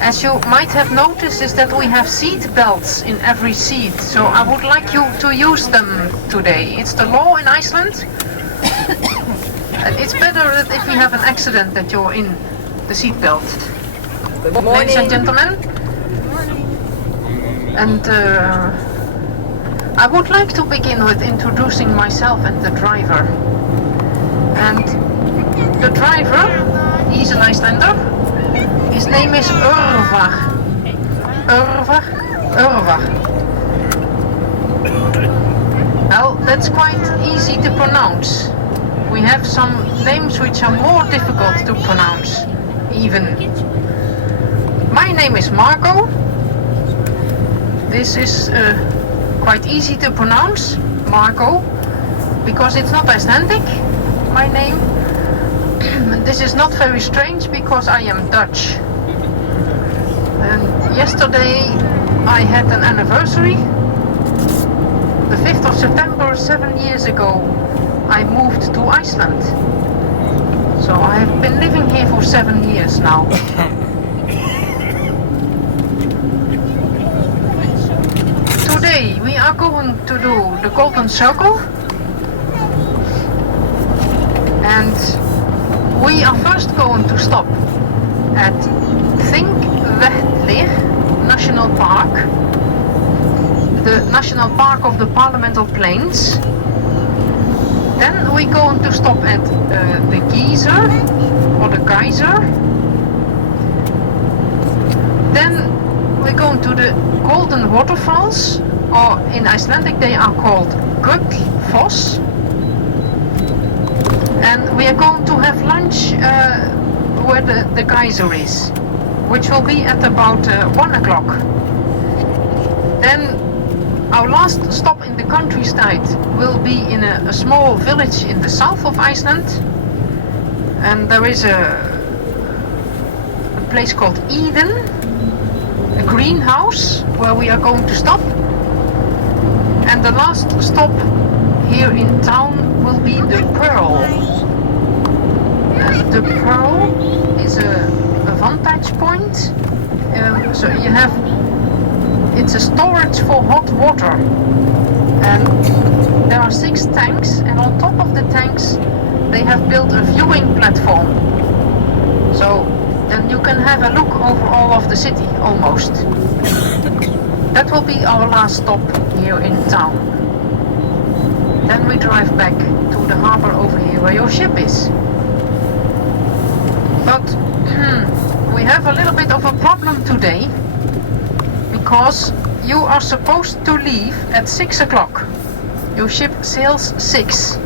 As you might have noticed, is that we have seat belts in every seat, so I would like you to use them today. It's the law in Iceland. It's better that if you have an accident that you're in the seat belt. Good morning. Ladies and gentlemen. And I would like to begin with introducing myself and the driver. And the driver, he's an Icelander. His name is Örvar. Örvar. Well, that's quite easy to pronounce. We have some names which are more difficult to pronounce, even. My name is Marco. This is quite easy to pronounce, Marco, because it's not Icelandic, my name. This is not very strange because I am Dutch. And yesterday I had an anniversary. The 5th of September, 7 years ago, I moved to Iceland. So I have been living here for 7 years now. Today we are going to do the Golden Circle. And we are first going to stop at Thingvellir National Park, the National Park of the Parliamental Plains. Then we're going to stop at the Geyser, or the Geyser. Then we're going to the Golden Waterfalls, or in Icelandic they are called Gullfoss. And we are going to have lunch where the geyser is, which will be at about 1 o'clock. Then our last stop in the countryside will be in a small village in the south of Iceland. And there is a place called Eden, a greenhouse, where we are going to stop. And the last stop here in town will be the Pearl. And the Pearl is a vantage point. So you have, it's a storage for hot water. And there are 6 tanks, and on top of the tanks they have built a viewing platform. So then you can have a look over all of the city, almost. That will be our last stop here in town. Then we drive back to the harbor over here where your ship is. But we have a little bit of a problem today, because you are supposed to leave at 6 o'clock. Your ship sails 6.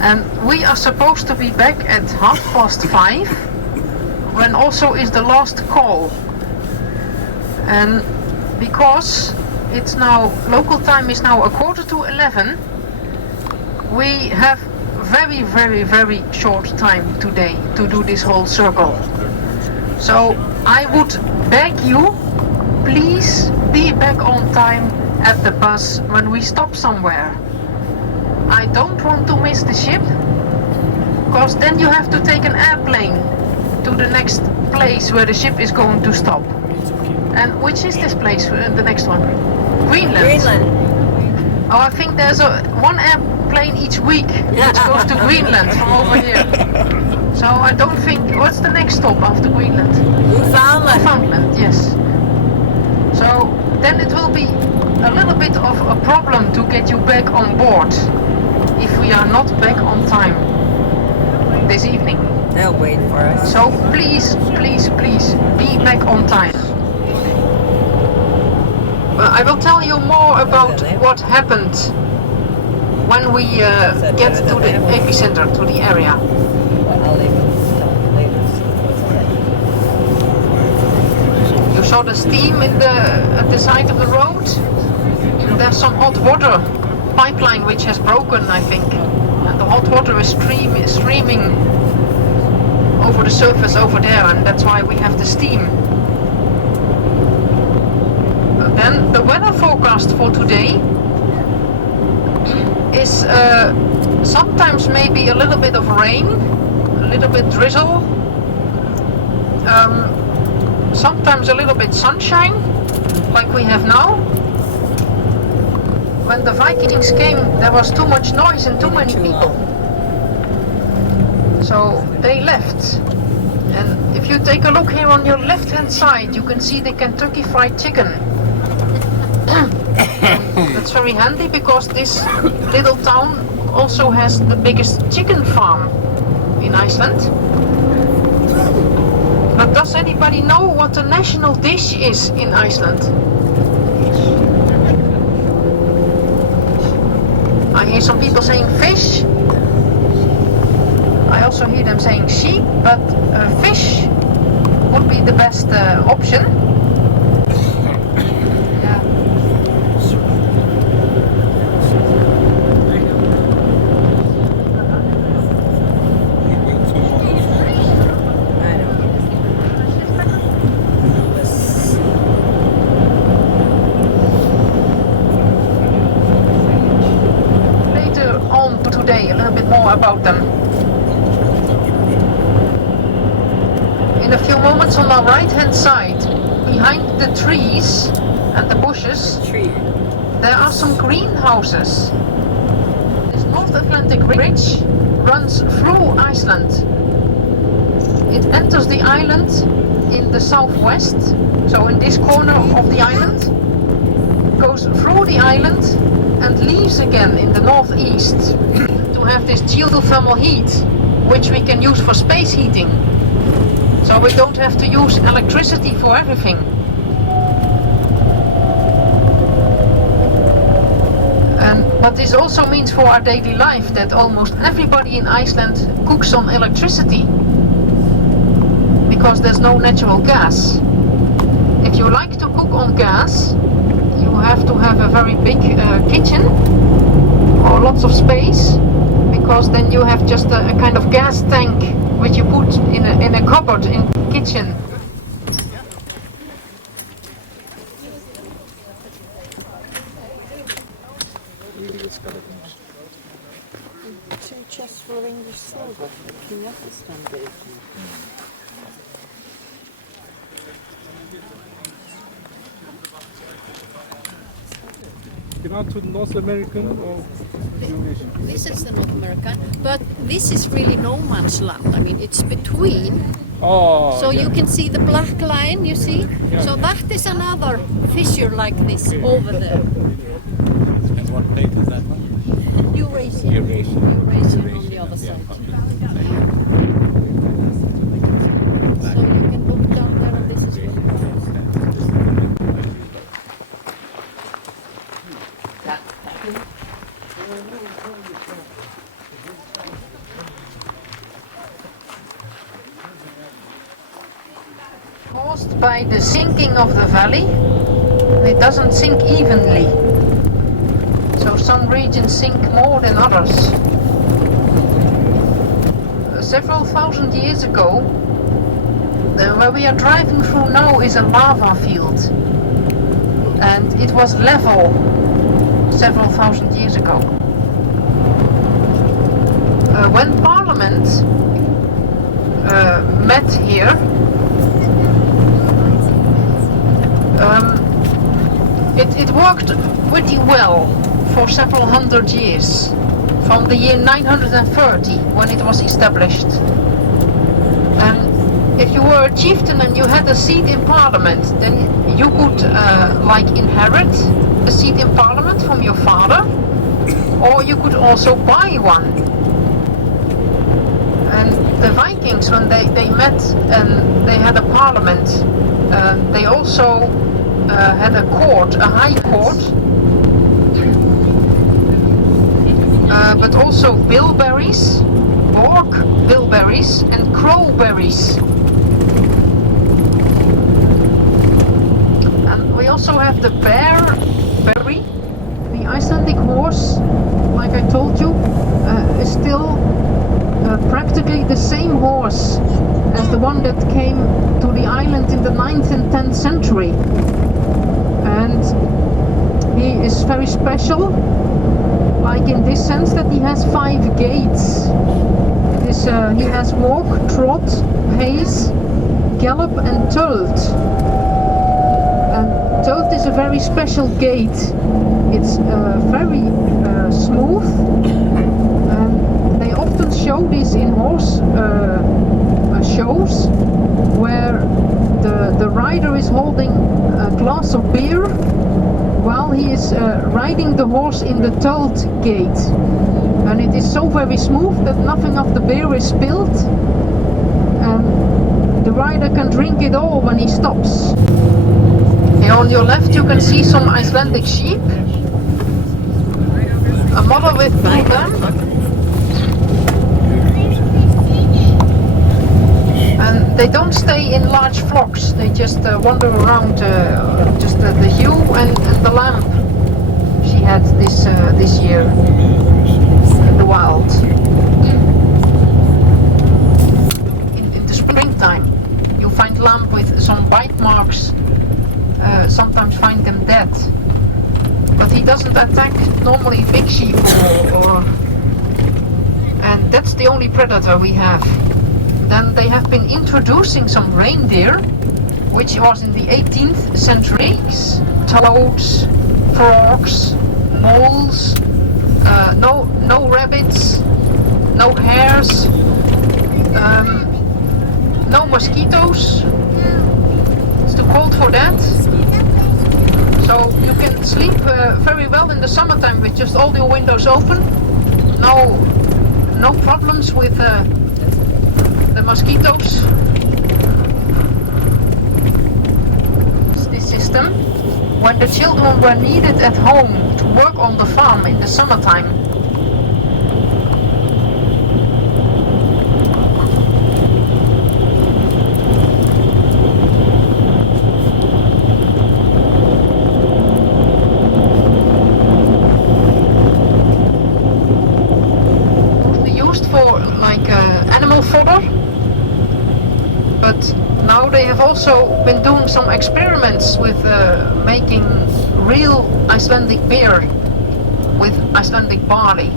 And we are supposed to be back at 5:30, when also is the last call. And because it's now, local time is now 11:15, we have very short time today to do this whole circle. So I would beg you, please be back on time at the bus when we stop somewhere. I don't want to miss the ship, because then you have to take an airplane to the next place where the ship is going to stop. And which is this place, the next one? Greenland. Oh, I think there's one airplane each week which goes to Greenland from over here. So I don't think, what's the next stop after Greenland? Newfoundland, yes. So then it will be a little bit of a problem to get you back on board if we are not back on time this evening. They'll wait for us. So please be back on time. I will tell you more about what happened when we get to the epicenter, to the area. You saw the steam at the side of the road. There's some hot water pipeline which has broken, I think. And the hot water is streaming over the surface over there, and that's why we have the steam. Then the weather forecast for today is sometimes maybe a little bit of rain, a little bit drizzle. sometimes a little bit sunshine, like we have now. When the Vikings came, there was too much noise and too many people. So they left. And if you take a look here on your left hand side, you can see the Kentucky Fried Chicken. That's very handy because this little town also has the biggest chicken farm in Iceland. But does anybody know what the national dish is in Iceland? I hear some people saying fish. I also hear them saying sheep, but fish would be the best option. Yeah. Later on today, a little bit more about them. In a few moments on our right hand side, behind the trees and the bushes, there are some greenhouses. This North Atlantic Ridge runs through Iceland. It enters the island in the southwest, so in this corner of the island, goes through the island and leaves again in the northeast to have this geothermal heat, which we can use for space heating. So we don't have to use electricity for everything. But this also means for our daily life that almost everybody in Iceland cooks on electricity, because there's no natural gas. If you like to cook on gas, you have to have a very big kitchen or lots of space, because then you have just a kind of gas tank which you put in a cupboard in the kitchen. To North American or Eurasian? This is the North American, but this is really no man's land. I mean, it's between. Oh, so yeah. you can see the black line, you see? Yeah. So that is another fissure like this over there. And what plate is that one? Eurasian. Eurasian. On the other side. Okay. So you can look down there and this is where Caused by the sinking of the valley, it doesn't sink evenly. So some regions sink more than others. Several thousand years ago, where we are driving through now is a lava field. And it was level several thousand years ago. When Parliament met here, it worked pretty well for several hundred years, from the year 930 when it was established. And if you were a chieftain and you had a seat in Parliament, then you could like inherit a seat in Parliament from your father, or you could also buy one. And the Vikings, when they met and they had a parliament, they also had a court, a high court, but also bilberries, bork bilberries and crowberries. And we also have the bearberry. The Icelandic horse, like I told you, is still practically the same horse as the one that came to the island in the 9th and 10th century. And he is very special, like in this sense that he has 5 gaits. He has walk, trot, pace, Gallop and Tolt. And Tolt is a very special gait. It's very smooth. And they often show this in horse shows where the rider is holding a glass of beer while he is riding the horse in the Tolt gait. And it is so very smooth that nothing of the beer is spilled. And the rider can drink it all when he stops. Here on your left you can see some Icelandic sheep. A mother with two lambs. And they don't stay in large flocks, they just wander around just the ewe and the lamb she had this year in the wild. In the springtime you find lamb with some bite marks, sometimes find them dead. But he doesn't attack normally big sheep and that's the only predator we have. Then they have been introducing some reindeer, which was in the 18th century. Toads, frogs, moles, no rabbits, no hares, no mosquitoes. It's too cold for that. So you can sleep very well in the summertime with just all your windows open. No problems with the mosquitoes. This system, when the children were needed at home to work on the farm in the summertime. Mostly used for like animal fodder. But now they have also been doing some experiments with making real Icelandic beer with Icelandic barley.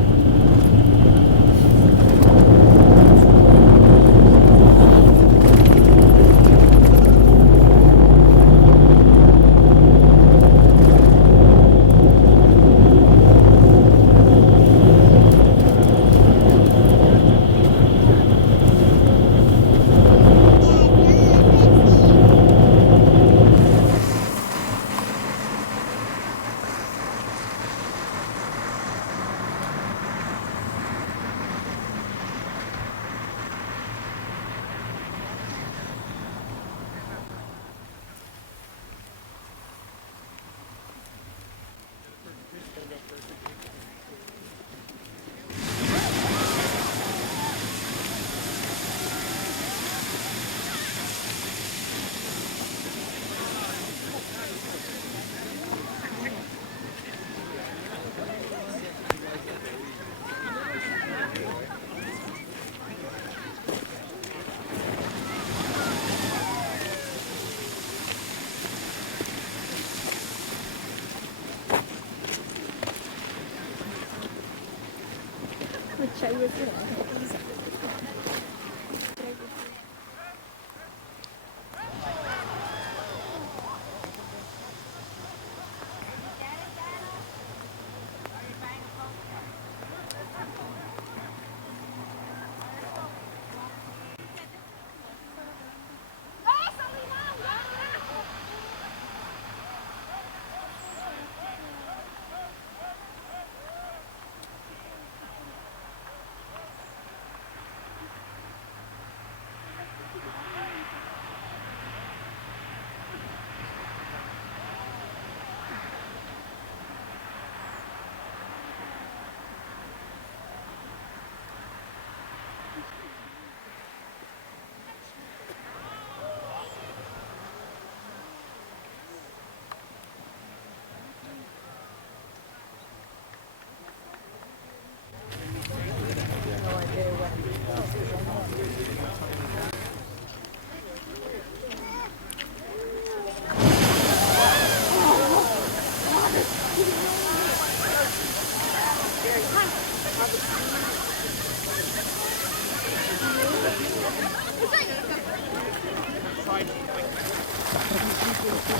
There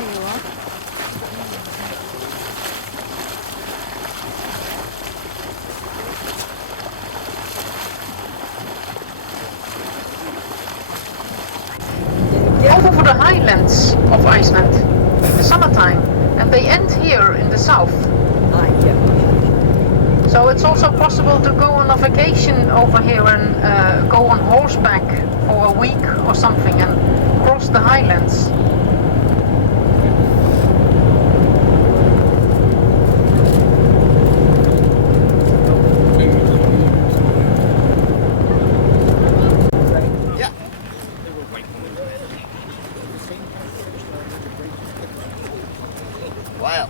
you are. Over the highlands of Iceland in the summertime, and they end here in the south. Yeah. So it's also possible to go on a vacation over here and go on horseback for a week or something and cross the highlands. Wow.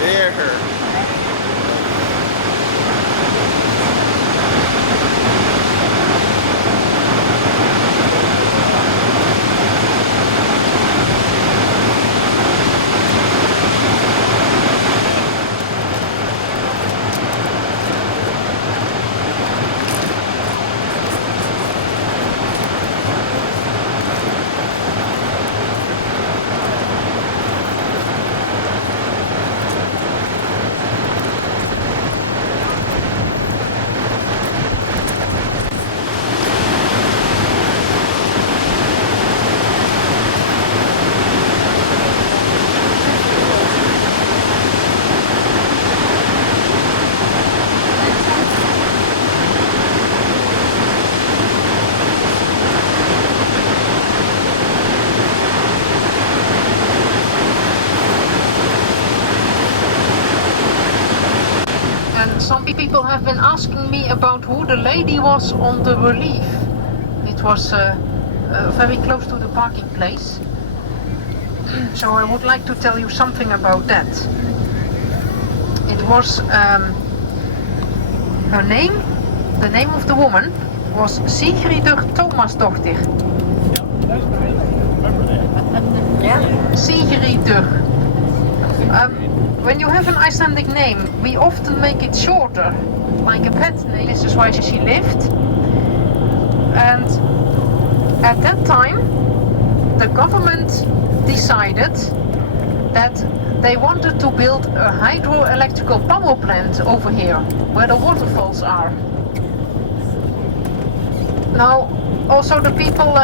There. Some people have been asking me about who the lady was on the relief. It was very close to the parking place. So I would like to tell you something about that. It was her name, the name of the woman was Sigríður Tómasdóttir. Yeah. Sigríður. When you have an Icelandic name, we often make it shorter, like a pet name. This is why she lived. And at that time, the government decided that they wanted to build a hydroelectrical power plant over here, where the waterfalls are. Now, also the people,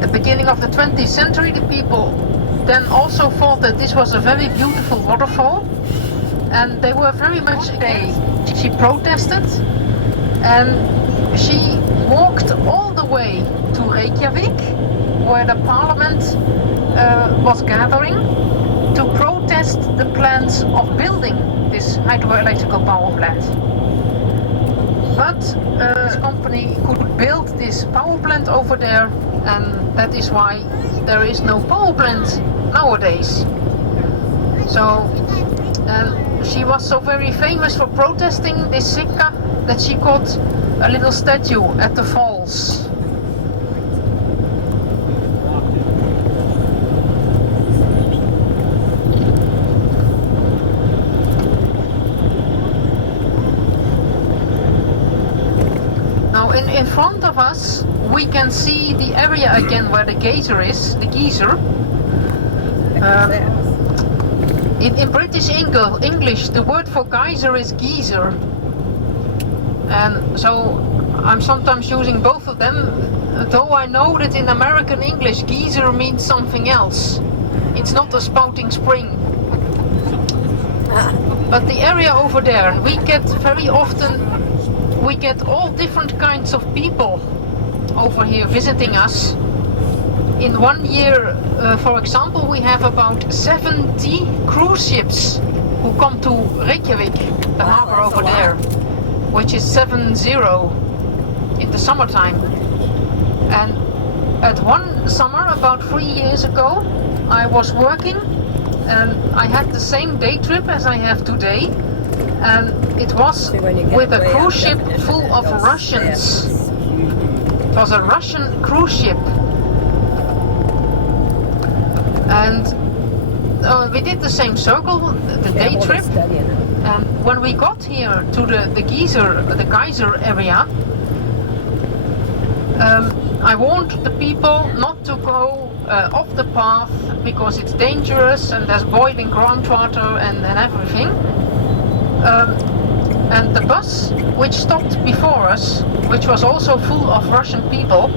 the beginning of the 20th century, the people then also thought that this was a very beautiful waterfall, and they were very much she protested, and she walked all the way to Reykjavik, where the parliament was gathering to protest the plans of building this hydroelectrical power plant. But this company could build this power plant over there, and that is why there is no power plant nowadays. So she was so very famous for protesting this Sikka that she got a little statue at the falls. Now in front of us we can see the area again where the geyser is, the geyser. In British English, the word for geyser is geyser, and so I'm sometimes using both of them, though I know that in American English geyser means something else. It's not a spouting spring. But the area over there, we get very often, we get all different kinds of people over here visiting us. In 1 year, for example, we have about 70 cruise ships who come to Reykjavik, the harbor over there, which is 70 in the summertime. And at one summer about 3 years ago, I was working and I had the same day trip as I have today, and it was See, when you get with a way cruise up ship definition, full it of goes Russians. fast. It was a Russian cruise ship, and we did the same circle, the day Careful to trip. study, you know. And when we got here to the geyser area, I warned the people not to go off the path because it's dangerous and there's boiling groundwater and everything. And the bus which stopped before us, which was also full of Russian people,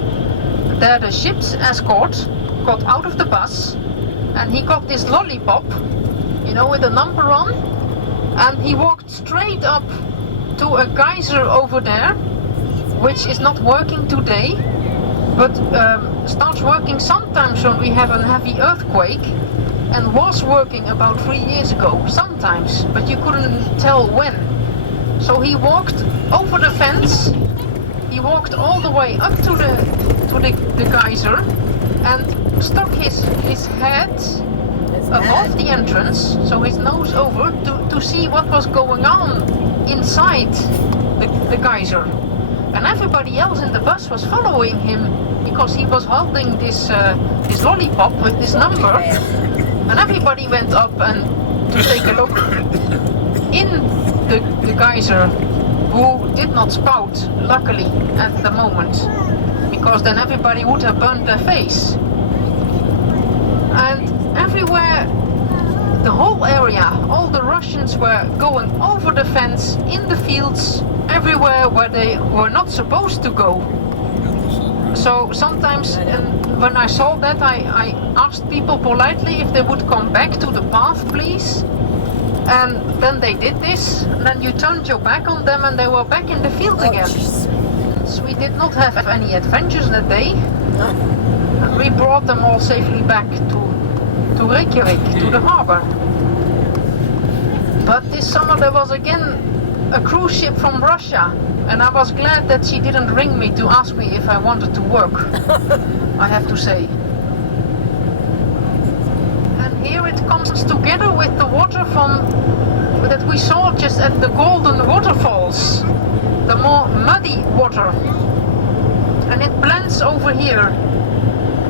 there the ship's escort got out of the bus and he got this lollipop, you know, with a number on, and he walked straight up to a geyser over there, which is not working today, but starts working sometimes when we have a heavy earthquake, and was working about 3 years ago, sometimes, but you couldn't tell when. So he walked over the fence, he walked all the way up to the geyser, and stuck his head above the entrance, so his nose over, to see what was going on inside the geyser. And everybody else in the bus was following him because he was holding this lollipop with this number, and everybody went up and to take a look in the geyser, who did not spout, luckily, at the moment, because then everybody would have burned their face. And everywhere, the whole area, all the Russians were going over the fence, in the fields, everywhere where they were not supposed to go. So sometimes when I saw that, I asked people politely if they would come back to the path, please. And then they did this, and then you turned your back on them and they were back in the field again. So we did not have any adventures that day. And we brought them all safely back to Reykjavik, to the harbor. But this summer there was again a cruise ship from Russia, and I was glad that she didn't ring me to ask me if I wanted to work, I have to say. And here it comes together with the water that we saw just at the golden waterfalls, the more muddy water, and it blends over here,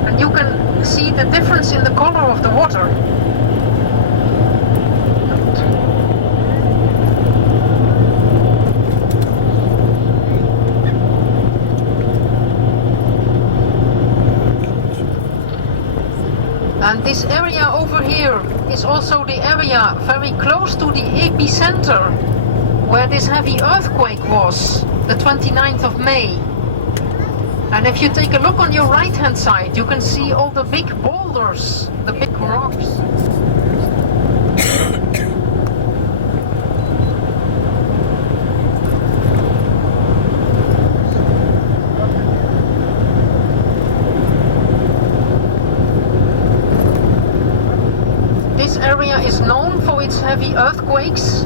and you can see the difference in the color of the water. And this area over here is also the area very close to the epicenter where this heavy earthquake was, the 29th of May. And if you take a look on your right hand side, you can see all the big boulders, the big rocks. This area is known for its heavy earthquakes.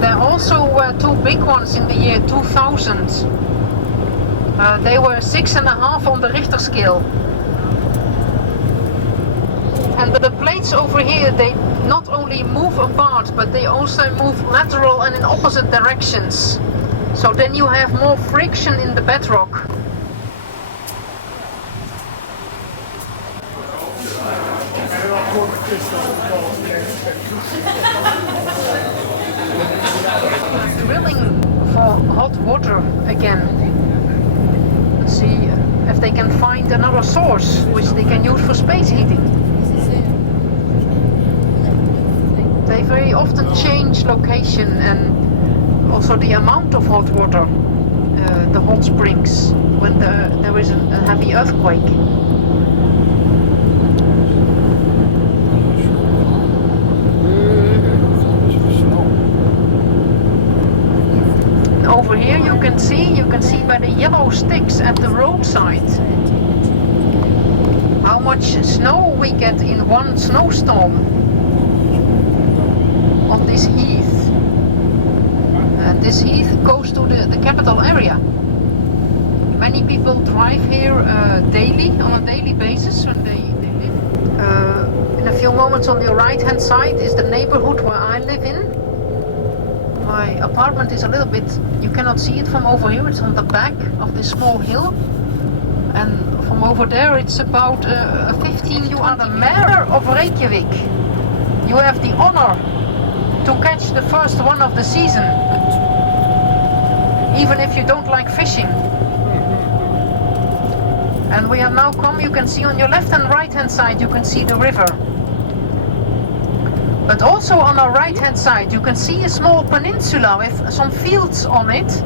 There also were two big ones in the year 2000. They were 6.5 on the Richter scale. And the plates over here, they not only move apart, but they also move lateral and in opposite directions. So then you have more friction in the bedrock. Drilling for hot water again. Let's see if they can find another source which they can use for space heating. They very often change location and also the amount of hot water, the hot springs, when there is a heavy earthquake. Over here you can see by the yellow sticks at the roadside how much snow we get in one snowstorm on this heath. And this heath goes to the capital area. Many people drive here daily, on a daily basis when they live. In a few moments on your right hand side is the neighborhood where I live in. My apartment is a little bit, you cannot see it from over here, it's on the back of this small hill. And from over there it's about 15. You are the mayor of Reykjavik. You have the honor to catch the first one of the season. Even if you don't like fishing. And we have now come, you can see on your left and right hand side, you can see the river. But also on our right hand side, you can see a small peninsula with some fields on it.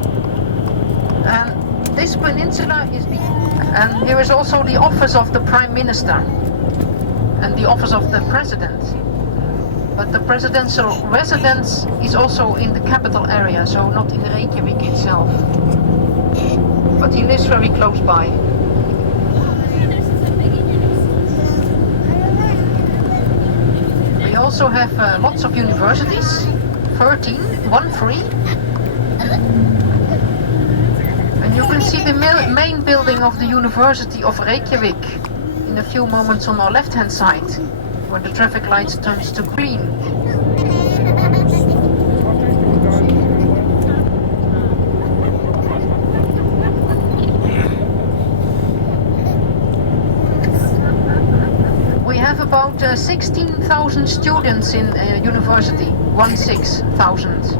And this peninsula is and here is also the office of the Prime Minister and the office of the President. But the presidential residence is also in the capital area, so not in Reykjavik itself. But he lives very close by. We also have lots of universities, 13, 1-3. And you can see the main building of the University of Reykjavik in a few moments on our left hand side, where the traffic lights turns to green. We have about 16,000 students in university, 16,000.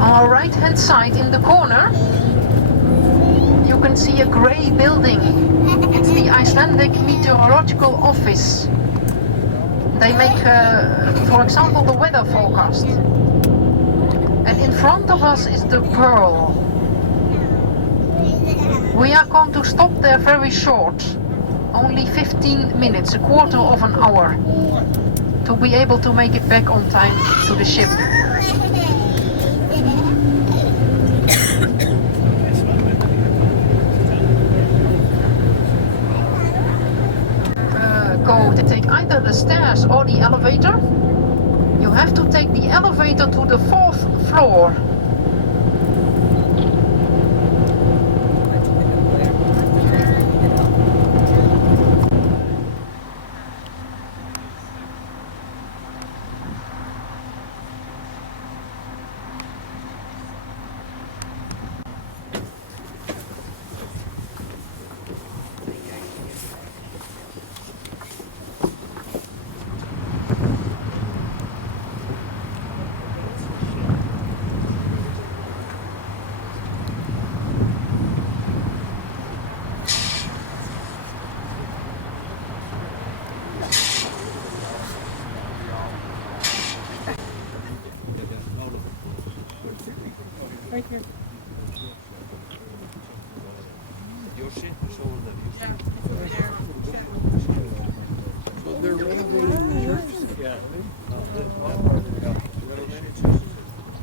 Our right hand side in the corner you can see a grey building. It's the Icelandic Meteorological Office. They make, for example, the weather forecast. And in front of us is the Pearl. We are going to stop there very short. Only 15 minutes, a quarter of an hour. To be able to make it back on time to the ship. Go to take either the stairs or the elevator. You have to take the elevator to the 4th floor. Thank you. Your ship is over there. So they're renovating the church? Yeah.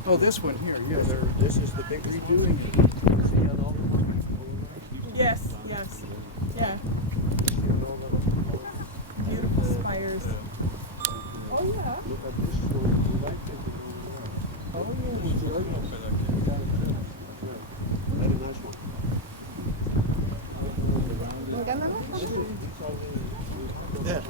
Oh, this one here, yeah. This is the big Redoing it. Yes, yes. Yeah. Beautiful spires. Oh, yeah. Oh, would you like Very nice one. Yeah.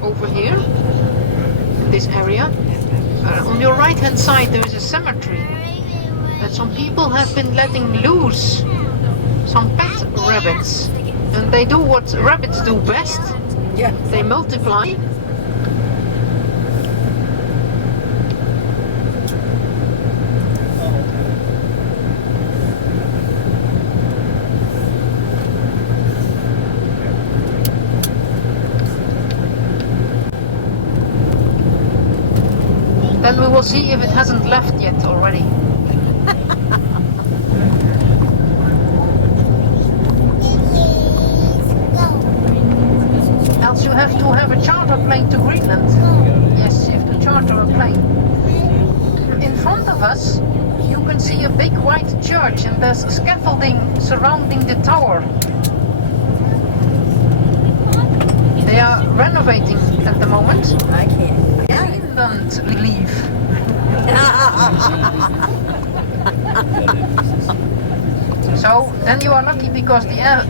Over here, this area. On your right hand side there is a cemetery that some people have been letting loose some pet rabbits, and they do what rabbits do best. Yeah. They multiply. then we will see if it hasn't left yet already. Else you have to have a charter plane to Greenland. Yes, you have to charter a plane. In front of us, you can see a big white church and there's scaffolding surrounding the tower. They are renovating at the moment. I can't. Greenland leave. So then you are lucky because the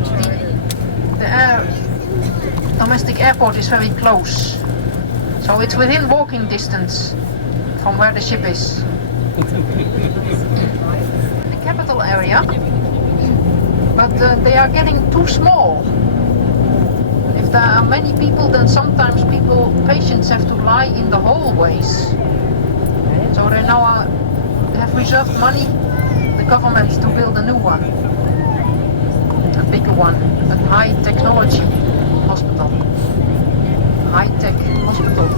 domestic airport is very close. So it's within walking distance from where the ship is. The capital area, but they are getting too small. If there are many people, then sometimes patients have to lie in the hallways. So they now have reserved money, the government, to build a new one, a bigger one, a high technology hospital, high-tech hospital.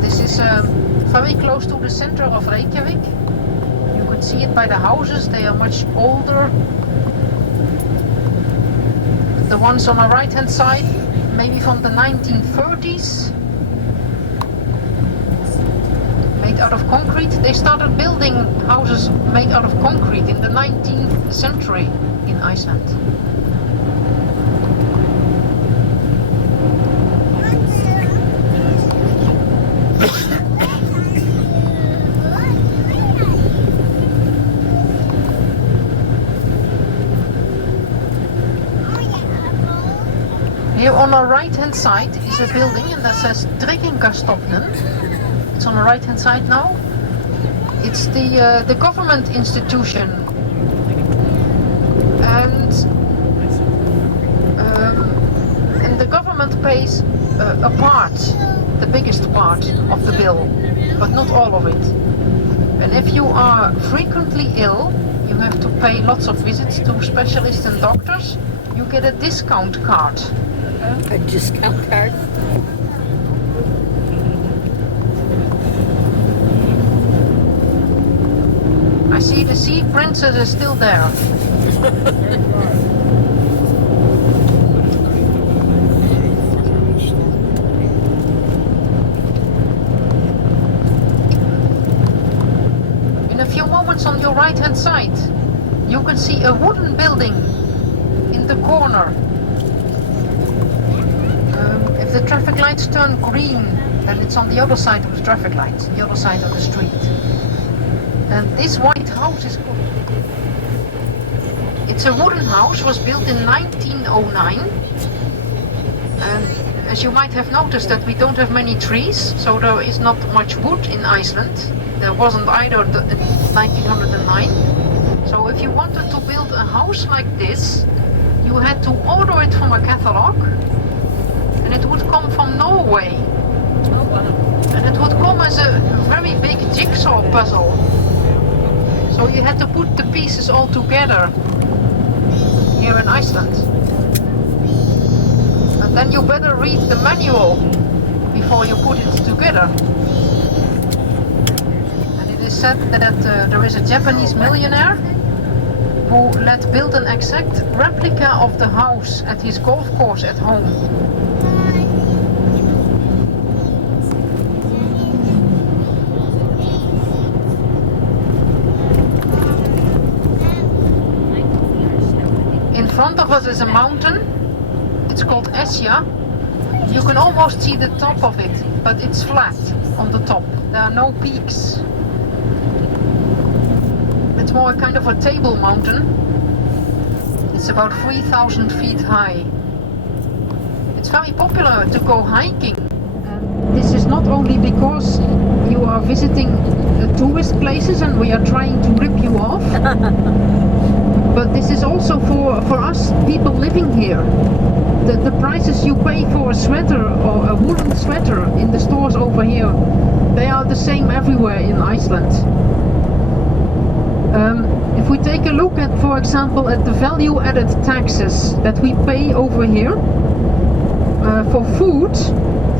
This is very close to the center of Reykjavik. You could see it by the houses, they are much older. The ones on the right hand side, maybe from the 1930s. Made out of concrete. They started building houses made out of concrete in the 19th century in Iceland. Here on our right hand side is a building and that says Tryggingarstofnun. It's on the right hand side now. It's the government institution, and the government pays a part, the biggest part of the bill, but not all of it. And if you are frequently ill, you have to pay lots of visits to specialists and doctors. You get a discount card. A discount card? I see the sea princess is still there. In a few moments on your right hand side, you can see a wooden building in the corner. If the traffic lights turn green, then it's on the other side of the traffic lights, the other side of the street. And this white house is called... It's a wooden house, was built in 1909. And as you might have noticed that we don't have many trees, so there is not much wood in Iceland. There wasn't either in 1909. So if you wanted to build a house like this, you had to order it from a catalog. And it would come from Norway. Oh, wow. And it would come as a very big jigsaw puzzle. So you had to put the pieces all together here in Iceland. And then you better read the manual before you put it together. And it is said that there is a Japanese millionaire who let build an exact replica of the house at his golf course at home. In front of us is a mountain. It's called Esja. You can almost see the top of it, but it's flat on the top. There are no peaks. It's more kind of a table mountain. It's about 3,000 feet high. It's very popular to go hiking. This is not only because you are visiting tourist places and we are trying to rip you off, but this is also for us people living here. The prices you pay for a sweater or a woolen sweater in the stores over here, they are the same everywhere in Iceland. If we take a look at, for example, at the value-added taxes that we pay over here for food,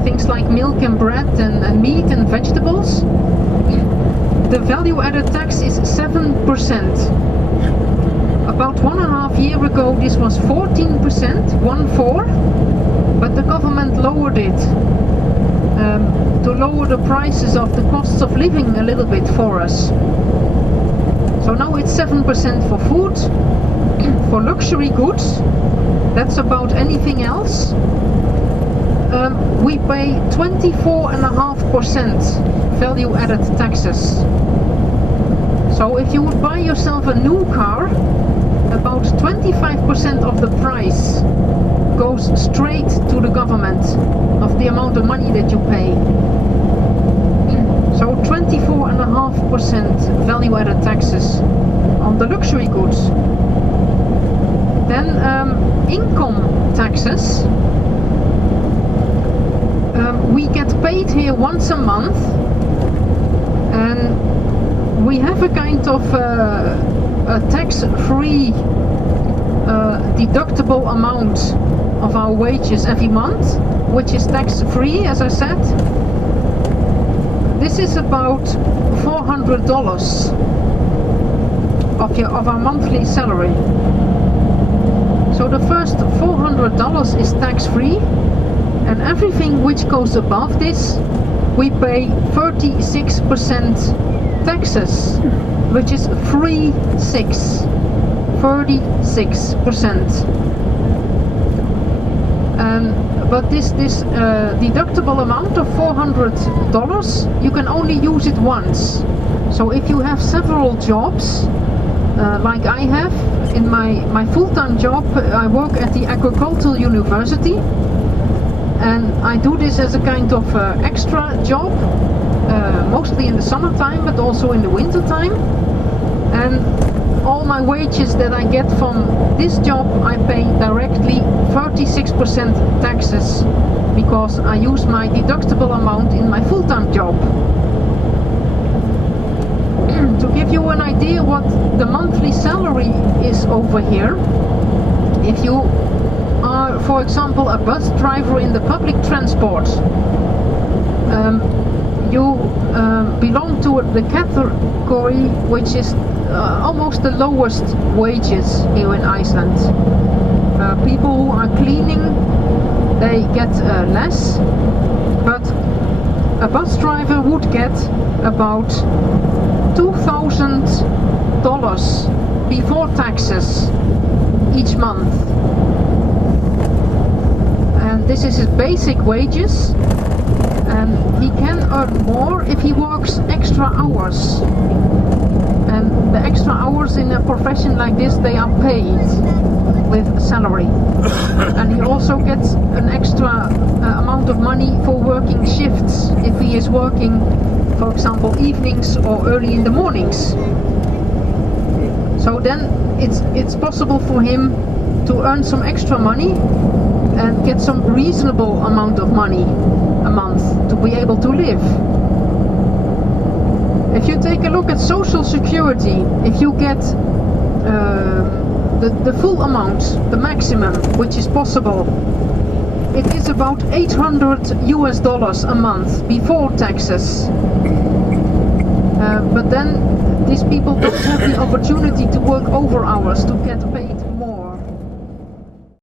things like milk and bread and meat and vegetables, the value-added tax is 7%. About 1.5 years ago this was 14%, 1/4, but the government lowered it to lower the prices of the costs of living a little bit for us. So now it's 7% for food. For luxury goods, that's about anything else, we pay 24.5% value-added taxes. So if you would buy yourself a new car, about 25% of the price goes straight to the government of the amount of money that you pay. So 24.5% value-added taxes on the luxury goods. Then income taxes. We get paid here once a month, and we have a kind of a tax-free deductible amount of our wages every month, which is tax-free, as I said. This is about $400 of our monthly salary. So the first $400 is tax-free, and everything which goes above this, we pay 36% taxes, which is 36%. But this deductible amount of $400, you can only use it once. So if you have several jobs, like I have in my full-time job, I work at the agricultural university, and I do this as a kind of extra job, mostly in the summertime, but also in the wintertime. And all my wages that I get from this job, I pay directly 36% taxes, because I use my deductible amount in my full-time job. To give you an idea what the monthly salary is over here, if you are, for example, a bus driver in the public transport, you belong to the category which is almost the lowest wages here in Iceland. People who are cleaning, they get less, but a bus driver would get about $2,000 before taxes each month. And this is his basic wages, and he can earn more if he works extra hours. And the extra hours in a profession like this, they are paid with salary. And he also gets an extra amount of money for working shifts if he is working, for example, evenings or early in the mornings. So then it's possible for him to earn some extra money and get some reasonable amount of money a month to be able to live. If you take a look at Social Security, if you get the full amount, the maximum which is possible, it is about $800 a month before taxes. But then these people don't have the opportunity to work over hours to get paid